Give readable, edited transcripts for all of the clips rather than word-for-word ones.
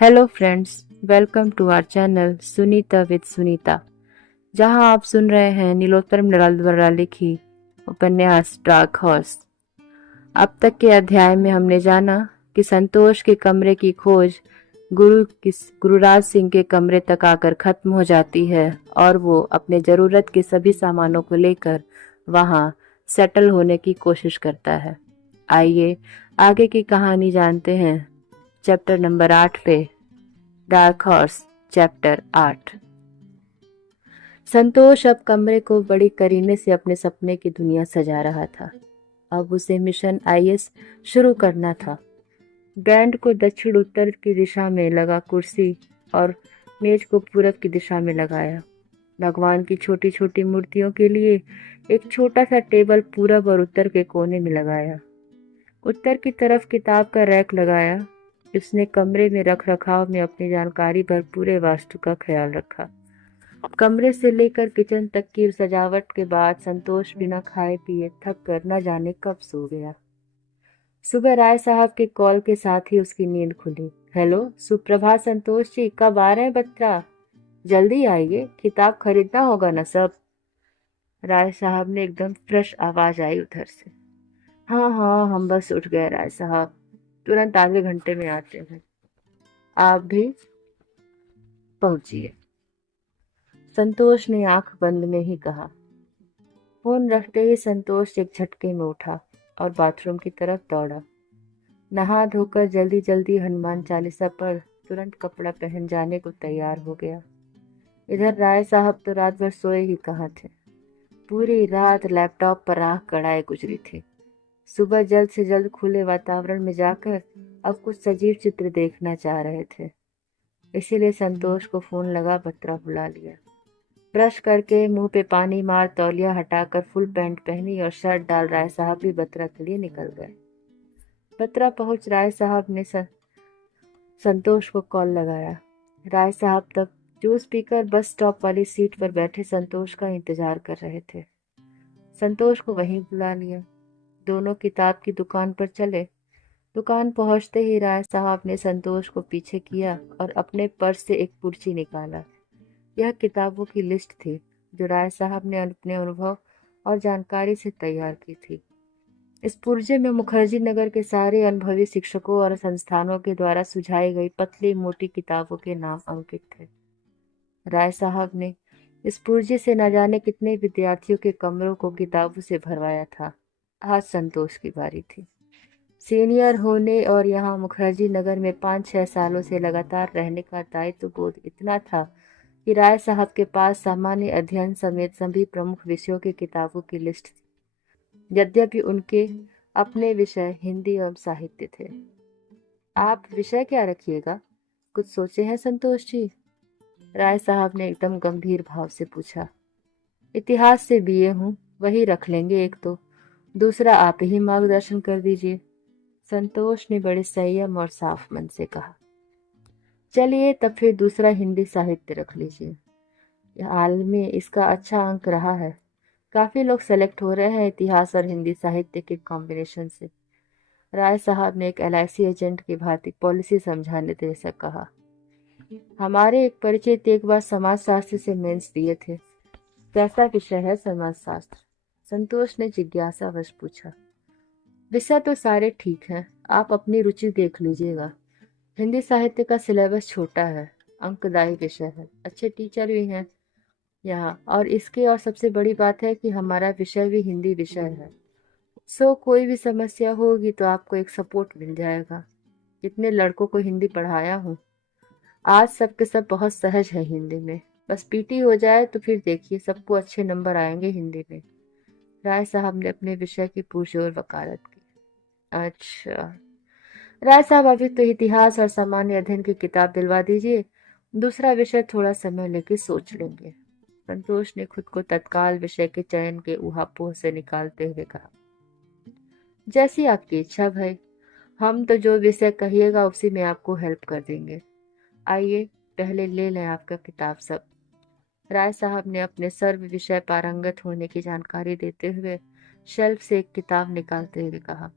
Hello friends, welcome to our channel Sunita with Sunita, जहां आप सुन रहे हैं नीलोत्पल निराल द्वारा लिखी उपन्यास डार्क हॉर्स। अब तक के अध्याय में हमने जाना कि संतोष के कमरे की खोज गुरुराज सिंह के कमरे तक आकर खत्म हो जाती है और वो अपने जरूरत के सभी सामानों को लेकर वहां सेटल होने की कोशिश करता है। आइए आगे की कहानी जानते हैं। चैप्टर नंबर 8 पे, डार्क हॉर्स। चैप्टर 8। संतोष अब कमरे को बड़ी करीने से अपने सपने की दुनिया सजा रहा था। अब उसे मिशन आईएस शुरू करना था। बैंड को दक्षिण उत्तर की दिशा में लगा कुर्सी और मेज को पूरब की दिशा में लगाया। भगवान की छोटी छोटी मूर्तियों के लिए एक छोटा सा टेबल पूरब और उत्तर के कोने में लगाया। उत्तर की तरफ किताब का रैक लगाया। उसने कमरे में रख रखाव में अपनी जानकारी भर पूरे वास्तु का ख्याल रखा। कमरे से लेकर किचन तक की सजावट के बाद संतोष बिना खाए पिए थक कर न जाने कब सो गया। सुबह राय साहब के कॉल के साथ ही उसकी नींद खुली। हेलो, सुप्रभात संतोष जी, कब आ रहे हैं बत्रा? जल्दी आइए, किताब खरीदना होगा ना सब। राय साहब ने एकदम फ्रेश आवाज आई उधर से। हाँ हाँ, हम बस उठ गए राय साहब, तुरंत आधे घंटे में आते हैं। आप भी पहुंचिए, संतोष ने आंख बंद में ही कहा। फोन रखते ही संतोष एक झटके में उठा और बाथरूम की तरफ दौड़ा। नहा धोकर जल्दी जल्दी हनुमान चालीसा पढ़ तुरंत कपड़ा पहन जाने को तैयार हो गया। इधर राय साहब तो रात भर सोए ही कहाँ थे। पूरी रात लैपटॉप पर आंख गड़ाए गुजरी थी। सुबह जल्द से जल्द खुले वातावरण में जाकर अब कुछ सजीव चित्र देखना चाह रहे थे। इसीलिए संतोष को फोन लगा, बत्रा बुला लिया। ब्रश करके मुंह पे पानी मार तौलिया हटाकर फुल पैंट पहनी और शर्ट डाल राय साहब भी बत्रा के लिए निकल गए। बत्रा पहुंच राय साहब ने संतोष को कॉल लगाया। राय साहब तक जो स्पीकर बस स्टॉप वाली सीट पर बैठे संतोष का इंतजार कर रहे थे। संतोष को वहीं बुला लिया। दोनों किताब की दुकान पर चले। दुकान पहुंचते ही राय साहब ने संतोष को पीछे किया और अपने पर्स से एक पर्ची निकाला। यह किताबों की लिस्ट थी जो राय साहब ने अपने अनुभव और जानकारी से तैयार की थी। इस पुर्जे में मुखर्जी नगर के सारे अनुभवी शिक्षकों और संस्थानों के द्वारा सुझाई गई पतली मोटी किताबों के नाम अंकित थे। राय साहब ने इस पुर्जे से न जाने कितने विद्यार्थियों के कमरों को किताबों से भरवाया था। आज संतोष की बारी थी। सीनियर होने और यहाँ मुखर्जी नगर में 5-6 सालों से लगातार रहने का दायित्व बोध इतना था कि राय साहब के पास सामान्य अध्ययन समेत सभी प्रमुख विषयों की किताबों की लिस्ट थी। यद्यपि उनके अपने विषय हिंदी एवं साहित्य थे। आप विषय क्या रखिएगा, कुछ सोचे हैं संतोष जी? राय साहब ने एकदम गंभीर भाव से पूछा। इतिहास से बीए हूँ, वही रख लेंगे एक तो, दूसरा आप ही मार्गदर्शन कर दीजिए, संतोष ने बड़े संयम और साफ मन से कहा। चलिए तब फिर दूसरा हिंदी साहित्य रख लीजिए। हाल में इसका अच्छा अंक रहा है। काफी लोग सेलेक्ट हो रहे हैं इतिहास और हिंदी साहित्य के कॉम्बिनेशन से। राय साहब ने एक एलआईसी एजेंट की भांति पॉलिसी समझाने जैसा कहा। हमारे एक परिचित एक बार समाज शास्त्र से मेंस दिए थे। कैसा विषय है समाज शास्त्र? संतोष ने जिज्ञासावश पूछा। विषय तो सारे ठीक हैं, आप अपनी रुचि देख लीजिएगा। हिंदी साहित्य का सिलेबस छोटा है, अंकदायी विषय है, अच्छे टीचर भी हैं यहाँ, और इसके और सबसे बड़ी बात है कि हमारा विषय भी हिंदी विषय है। सो कोई भी समस्या होगी तो आपको एक सपोर्ट मिल जाएगा। जितने लड़कों को हिंदी पढ़ाया हूँ, आज सबके सब बहुत सहज है हिंदी में। बस पीटी हो जाए तो फिर देखिए सबको अच्छे नंबर आएंगे हिंदी में। राय साहब ने अपने विषय की पुरजोर वकालत की। अच्छा राय साहब, अभी तो इतिहास और सामान्य अध्ययन की किताब दिलवा दीजिए, दूसरा विषय थोड़ा समय लेके सोच लेंगे। संतोष ने खुद को तत्काल विषय के चयन के ऊहापोह से निकालते हुए कहा। जैसी आपकी इच्छा भाई, हम तो जो विषय कहिएगा उसी में आपको हेल्प कर देंगे। आइए पहले ले लें आपका किताब सब। राय साहब ने अपने सर्व विषय पारंगत होने की जानकारी देते हुए शेल्फ से एक किताब निकालते हुए कहा।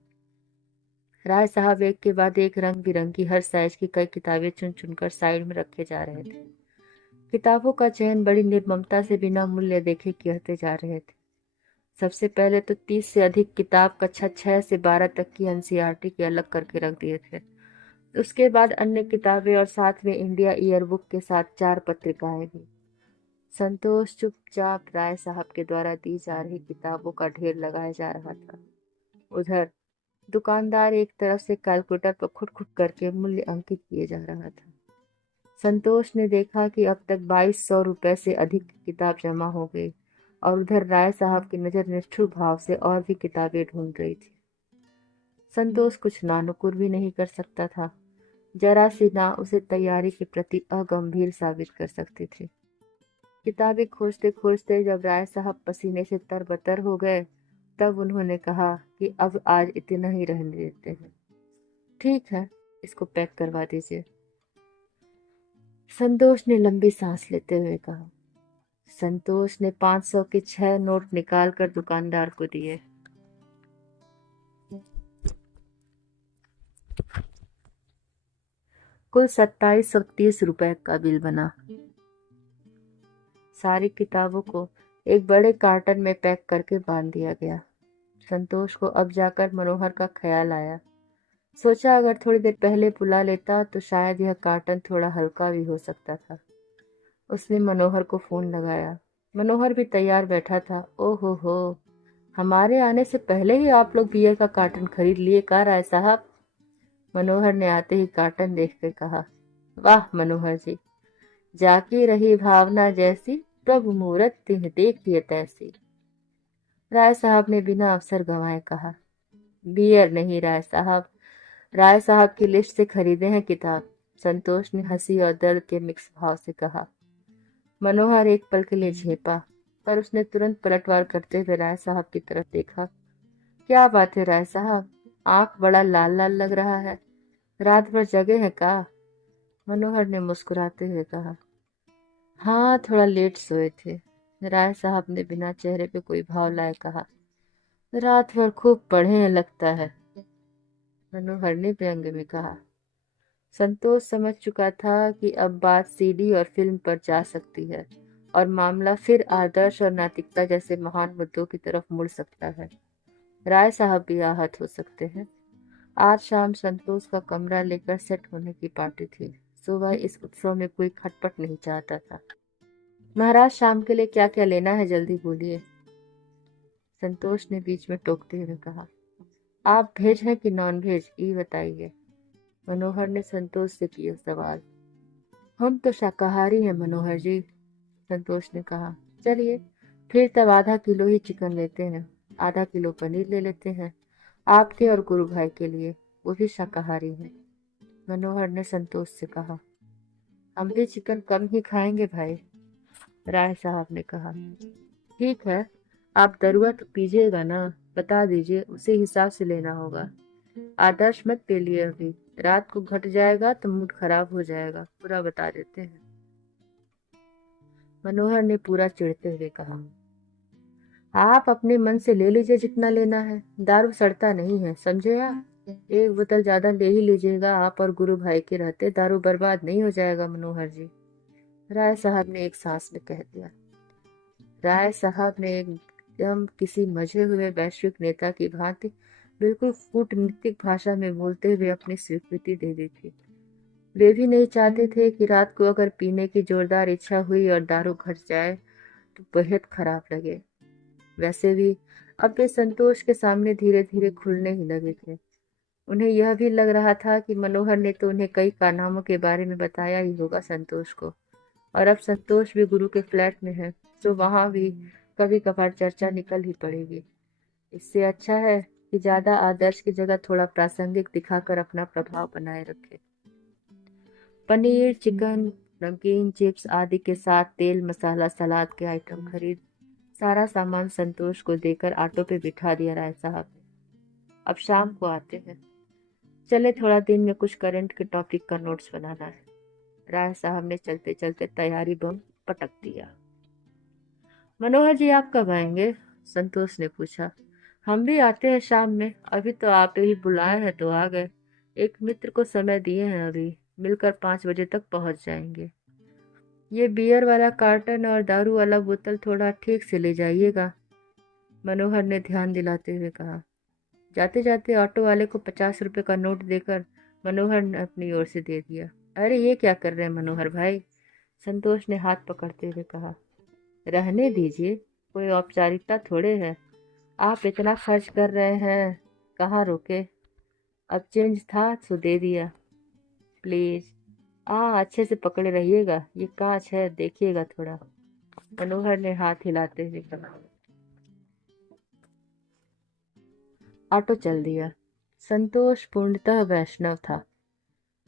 राय साहब एक के बाद एक रंग बिरंगी हर साइज की कई किताबें चुन चुनकर साइड में रखे जा रहे थे। किताबों का चयन बड़ी निर्ममता से बिना मूल्य देखे करते जा रहे थे। सबसे पहले तो 30 से अधिक किताब कक्षा 6 से 12 तक की एनसीईआरटी के अलग करके रख दिए थे। उसके बाद अन्य किताबें और साथ में इंडिया ईयरबुक के साथ 4 पत्रिकाएं भी। संतोष चुपचाप राय साहब के द्वारा दी जा रही किताबों का ढेर लगाया जा रहा था। उधर दुकानदार एक तरफ से कैलकुलेटर पर खुट खुट करके मूल्य अंकित किए जा रहा था। संतोष ने देखा कि अब तक 2200 रुपए से अधिक की किताब जमा हो गई और उधर राय साहब की नजर निष्ठुर भाव से और भी किताबें ढूंढ रही थी। संतोष कुछ नानुकुर भी नहीं कर सकता था। जरा सी ना उसे तैयारी के प्रति अगंभीर साबित कर सकती थी। किताबें खोजते खोजते जब राय साहब पसीने से तरबतर हो गए तब उन्होंने कहा कि अब आज इतना ही रहने देते हैं। ठीक है, इसको पैक करवा दीजिए। संतोष ने लंबी सांस लेते हुए कहा। संतोष ने 500 के 6 नोट निकालकर दुकानदार को दिए। कुल 2730 रुपए का बिल बना। सारी किताबों को एक बड़े कार्टन में पैक करके बांध दिया गया। संतोष को अब जाकर मनोहर का ख्याल आया। सोचा अगर थोड़ी देर पहले बुला लेता तो शायद यह कार्टन थोड़ा हल्का भी हो सकता था। उसने मनोहर को फोन लगाया। मनोहर भी तैयार बैठा था। ओहो हो, हमारे आने से पहले ही आप लोग बियर का कार्टन खरीद लिए का राय साहब? मनोहर ने आते ही कार्टन देखकर कहा। वाह मनोहर जी, जाकी रही भावना जैसी, प्रभु मूरत तिन्ह देखिए तैसी। राय साहब ने बिना अवसर गंवाए कहा। बियर नहीं राय साहब, राय साहब की लिस्ट से खरीदे हैं किताब। संतोष ने हंसी और दर्द के मिक्स भाव से कहा। मनोहर एक पल के लिए झेपा, पर उसने तुरंत पलटवार करते हुए राय साहब की तरफ देखा। क्या बात है राय साहब, आंख बड़ा लाल लाल लग रहा है, रात भर जगे हैं का? मनोहर ने मुस्कुराते हुए कहा। हाँ, थोड़ा लेट सोए थे। राय साहब ने बिना चेहरे पे कोई भाव लाए कहा। रात भर खूब पढ़े हैं लगता है, मनोहर ने व्यंग में कहा। संतोष समझ चुका था कि अब बात सीडी और फिल्म पर जा सकती है और मामला फिर आदर्श और नैतिकता जैसे महान मुद्दों की तरफ मुड़ सकता है। राय साहब भी आहत हो सकते हैं। आज शाम संतोष का कमरा लेकर सेट होने की पार्टी थी। सुबह इस उत्सव में कोई खटपट नहीं चाहता था। महाराज, शाम के लिए क्या क्या लेना है, जल्दी बोलिए, संतोष ने बीच में टोकते हुए कहा। आप वेज हैं कि नॉन वेज, ये बताइए, मनोहर ने संतोष से किया सवाल। हम तो शाकाहारी हैं मनोहर जी, संतोष ने कहा। चलिए फिर तब आधा किलो ही चिकन लेते हैं, आधा किलो पनीर ले लेते हैं, आपके और गुरु भाई के लिए, वो भी शाकाहारी हैं, मनोहर ने संतोष से कहा। हम भी चिकन कम ही खाएंगे भाई, राय साहब ने कहा। ठीक है, आप दरुआ तो पीजिएगा ना, बता दीजिए, उसी हिसाब से लेना होगा। आदर्श मत पी लिए अभी, रात को घट जाएगा तो मूड खराब हो जाएगा, पूरा बता देते हैं, मनोहर ने पूरा चिढ़ते हुए कहा। आप अपने मन से ले लीजिए जितना लेना है, दारू सड़ता नहीं है, समझे आप? एक बोतल ज्यादा ले ही लीजिएगा, आप और गुरु भाई के रहते दारू बर्बाद नहीं हो जाएगा मनोहर जी, राय साहब ने एक सांस में कह दिया। राय साहब ने एकदम किसी मजे हुए वैश्विक नेता की भांति बिल्कुल कूटनीतिक भाषा में बोलते हुए अपनी स्वीकृति दे दी थी। वे भी नहीं चाहते थे कि रात को अगर पीने की जोरदार इच्छा हुई और दारू घट जाए तो बेहद खराब लगे। वैसे भी अब वे संतोष के सामने धीरे धीरे खुलने ही लगे थे। उन्हें यह भी लग रहा था कि मनोहर ने तो उन्हें कई कारनामों के बारे में बताया ही होगा संतोष को, और अब संतोष भी गुरु के फ्लैट में है तो वहां भी कभी कभार चर्चा निकल ही पड़ेगी। इससे अच्छा है कि ज्यादा आदर्श की जगह थोड़ा प्रासंगिक दिखाकर अपना प्रभाव बनाए रखे। पनीर, चिकन, नमकीन, चिप्स आदि के साथ तेल, मसाला, सलाद के आइटम खरीद सारा सामान संतोष को देकर ऑटो पे बिठा दिया राय साहब ने। अब शाम को आते हैं, चले थोड़ा दिन में कुछ करंट के टॉपिक का नोट्स बनाना है, राय साहब ने चलते चलते तैयारी बम पटक दिया। मनोहर जी आप कब आएंगे, संतोष ने पूछा। हम भी आते हैं शाम में, अभी तो आप ही बुलाए हैं तो आ गए। एक मित्र को समय दिए हैं, अभी मिलकर 5 बजे तक पहुंच जाएंगे। ये बियर वाला कार्टन और दारू वाला बोतल थोड़ा ठीक से ले जाइएगा, मनोहर ने ध्यान दिलाते हुए कहा। जाते जाते ऑटो वाले को 50 रुपए का नोट देकर मनोहर ने अपनी ओर से दे दिया। अरे ये क्या कर रहे हैं मनोहर भाई, संतोष ने हाथ पकड़ते हुए कहा। रहने दीजिए, कोई औपचारिकता थोड़े है, आप इतना खर्च कर रहे हैं, कहाँ रोके। अब चेंज था तो दे दिया। प्लीज अच्छे से पकड़े रहिएगा, ये कांच है, देखिएगा थोड़ा, मनोहर ने हाथ हिलाते हुए कहा। ऑटो चल दिया। संतोष पूर्णतः वैष्णव था,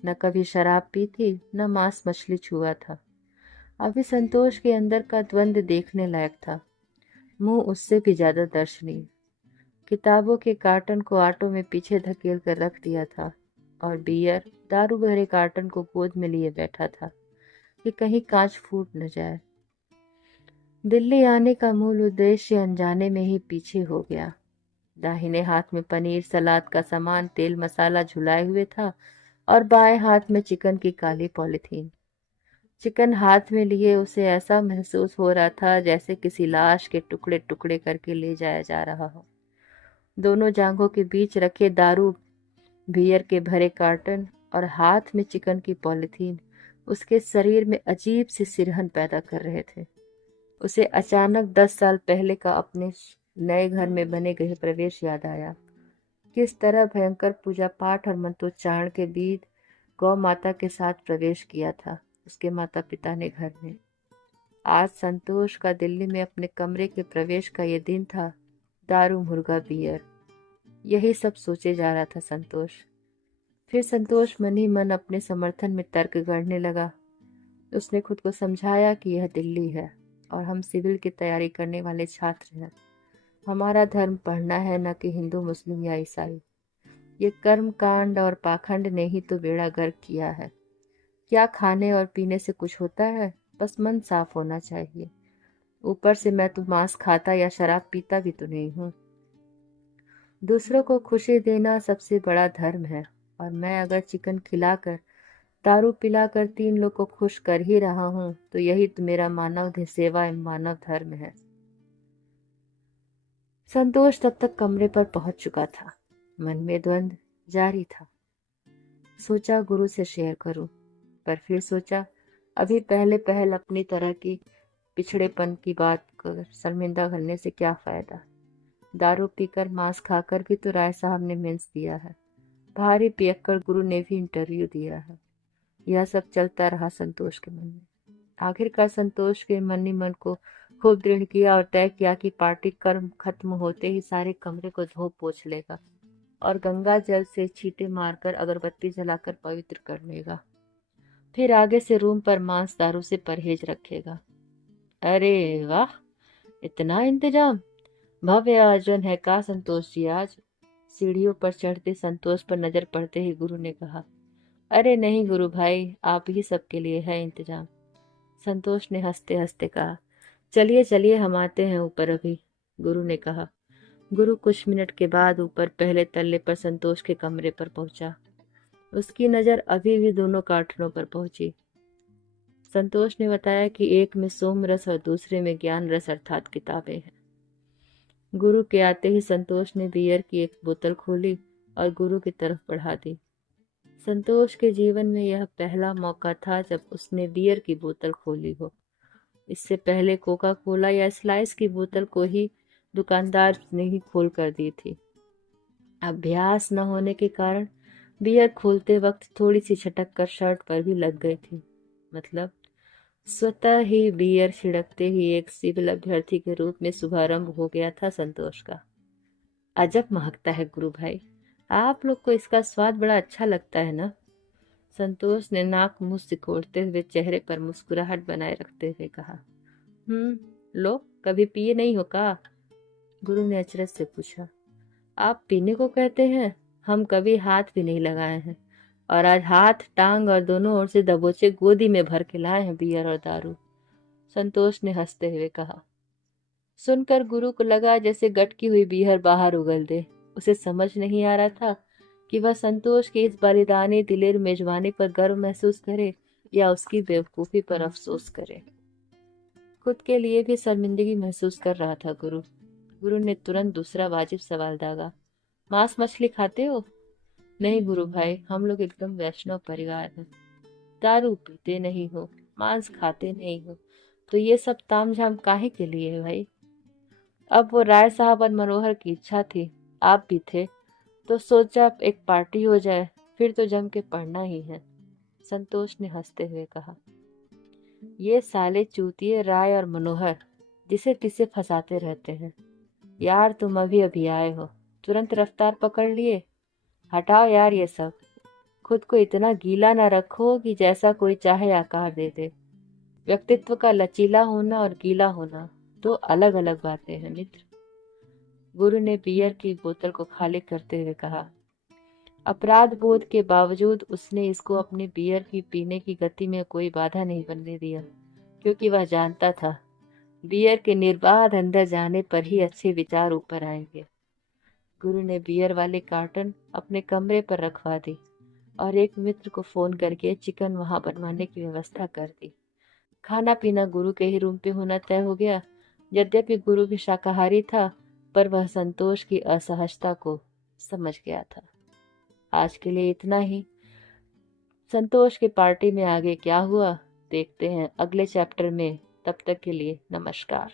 न कभी शराब पी थी, न मांस मछली छुआ था। अभी संतोष के अंदर का द्वंद देखने लायक था। मुंह उससे भी ज्यादा दर्शनीय। किताबों के कार्टन को ऑटो में पीछे धकेल कर रख दिया था और बियर दारू भरे कार्टन को गोद में लिए बैठा था कि कहीं कांच फूट न जाए। दिल्ली आने का मूल उद्देश्य अनजाने में ही पीछे हो गया। दाहिने हाथ में पनीर सलाद का सामान तेल मसाला झुलाए हुए था और बाएं हाथ में चिकन की काली पॉलिथीन। चिकन हाथ में लिए उसे ऐसा महसूस हो रहा था जैसे किसी लाश के टुकड़े टुकड़े करके ले जाया जा रहा हो। दोनों जांघों के बीच रखे दारू बियर के भरे कार्टन और हाथ में चिकन की पॉलिथीन उसके शरीर में अजीब सी सिरहन पैदा कर रहे थे। उसे अचानक 10 साल पहले का अपने नए घर में बने गृह प्रवेश याद आया। किस तरह भयंकर पूजा पाठ और मंत्रोच्चारण के बीच गौ माता के साथ प्रवेश किया था उसके माता पिता ने घर में। आज संतोष का दिल्ली में अपने कमरे के प्रवेश का ये दिन था। दारू मुर्गा बियर, यही सब सोचे जा रहा था संतोष। फिर संतोष मन ही मन अपने समर्थन में तर्क गढ़ने लगा। उसने खुद को समझाया कि यह दिल्ली है और हम सिविल की तैयारी करने वाले छात्र हैं। हमारा धर्म पढ़ना है, न कि हिंदू मुस्लिम या ईसाई। ये कर्म कांड और पाखंड ने ही तो बेड़ा गर्क किया है। क्या खाने और पीने से कुछ होता है, बस मन साफ होना चाहिए। ऊपर से मैं तो मांस खाता या शराब पीता भी तो नहीं हूँ। दूसरों को खुशी देना सबसे बड़ा धर्म है और मैं अगर चिकन खिलाकर दारू पिलाकर 3 लोग को खुश कर ही रहा हूँ तो यही तो मेरा मानव सेवा एवं मानव धर्म है। संतोष तब तक कमरे पर पहुंच चुका था। मन में द्वंद जारी था। सोचा गुरु से शेयर करूं, पर फिर सोचा अभी पहले पहल अपनी तरह की पिछड़ेपन की बात कर शर्मिंदा करने से क्या फायदा। दारू पीकर मांस खाकर भी तो राय साहब ने मेंस दिया है, भारी पियक्कड़ गुरु ने भी इंटरव्यू दिया है। यह सब चलता रहा संतोष के मन में। आखिरकार संतोष के मन ही मन को खूब दृढ़ किया और तय किया कि पार्टी कर्म खत्म होते ही सारे कमरे को धो पोछ लेगा और गंगा जल से छींटे मारकर अगरबत्ती जलाकर पवित्र कर लेगा। फिर आगे से रूम पर मांस दारू से परहेज रखेगा। अरे वाह, इतना इंतजाम, भव्य आयोजन है का संतोष जी आज। सीढ़ियों पर चढ़ते संतोष पर नजर पड़ते ही गुरु ने कहा। अरे नहीं गुरु भाई, आप ही सबके लिए है इंतजाम, संतोष ने हंसते हंसते कहा। चलिए चलिए हम आते हैं ऊपर अभी, गुरु ने कहा। गुरु कुछ मिनट के बाद ऊपर पहले तल्ले पर संतोष के कमरे पर पहुंचा। उसकी नजर अभी भी दोनों कार्टनों पर पहुंची। संतोष ने बताया कि एक में सोम रस और दूसरे में ज्ञान रस अर्थात किताबें हैं। गुरु के आते ही संतोष ने बियर की एक बोतल खोली और गुरु की तरफ बढ़ा दी। संतोष के जीवन में यह पहला मौका था जब उसने बियर की बोतल खोली हो। इससे पहले कोका कोला या स्लाइस की बोतल को ही दुकानदार ने ही खोल कर दी थी। अभ्यास न होने के कारण बियर खोलते वक्त थोड़ी सी छटक कर शर्ट पर भी लग गई थी। मतलब स्वतः ही बियर छिड़कते ही एक सिविल अभ्यर्थी के रूप में शुभारंभ हो गया था संतोष का। अजब महकता है गुरु भाई, आप लोग को इसका स्वाद बड़ा अच्छा लगता है ना, संतोष ने नाक मुंह सिकोड़ते हुए चेहरे पर मुस्कुराहट बनाए रखते हुए कहा। लो, कभी पिए नहीं हो का, गुरु ने अचरज से पूछा। आप पीने को कहते हैं, हम कभी हाथ भी नहीं लगाए हैं और आज हाथ टांग और दोनों ओर से दबोचे गोदी में भर के लाए हैं बियर और दारू, संतोष ने हंसते हुए कहा। सुनकर गुरु को लगा जैसे गटकी हुई बीहर बाहर उगल दे। उसे समझ नहीं आ रहा था कि वह संतोष की इस बलिदानी दिलेर मेजबानी पर गर्व महसूस करे या उसकी बेवकूफी पर अफसोस करे। खुद के लिए भी शर्मिंदगी महसूस कर रहा था गुरु। गुरु ने तुरंत दूसरा वाजिब सवाल दागा, मांस मछली खाते हो? नहीं गुरु भाई, हम लोग एकदम वैष्णव परिवार हैं। दारू पीते नहीं हो, मांस खाते नहीं हो, तो ये सब तामझाम काहे के लिए है भाई? अब वो राय साहब और मनोहर की इच्छा थी, आप भी थे, तो सोचा एक पार्टी हो जाए, फिर तो जम के पढ़ना ही है। संतोष ने हंसते हुए कहा, ये साले चूतिए राय और मनोहर जिसे तिसे फंसाते रहते हैं। यार तुम अभी अभी आए हो, तुरंत रफ्तार पकड़ लिए। हटाओ यार ये सब। खुद को इतना गीला न रखो कि जैसा कोई चाहे आकार दे दे। व्यक्तित्व का लचीला होना और गीला होना दो अलग अलग बातें हैं मित्र। गुरु ने बियर की बोतल को खाली करते हुए कहा। अपराध बोध के बावजूद उसने इसको अपनी बियर की पीने की गति में कोई बाधा नहीं बनने दिया, क्योंकि वह जानता था बियर के निर्बाध अंदर जाने पर ही अच्छे विचार ऊपर आएंगे। गुरु ने बियर वाले कार्टन अपने कमरे पर रखवा दी और एक मित्र को फोन करके चिकन वहां बनवाने की व्यवस्था कर दी। खाना पीना गुरु के ही रूम पे होना तय हो गया। यद्यपि गुरु भी शाकाहारी था, पर वह संतोष की असहजता को समझ गया था। आज के लिए इतना ही। संतोष की पार्टी में आगे क्या हुआ देखते हैं अगले चैप्टर में। तब तक के लिए नमस्कार।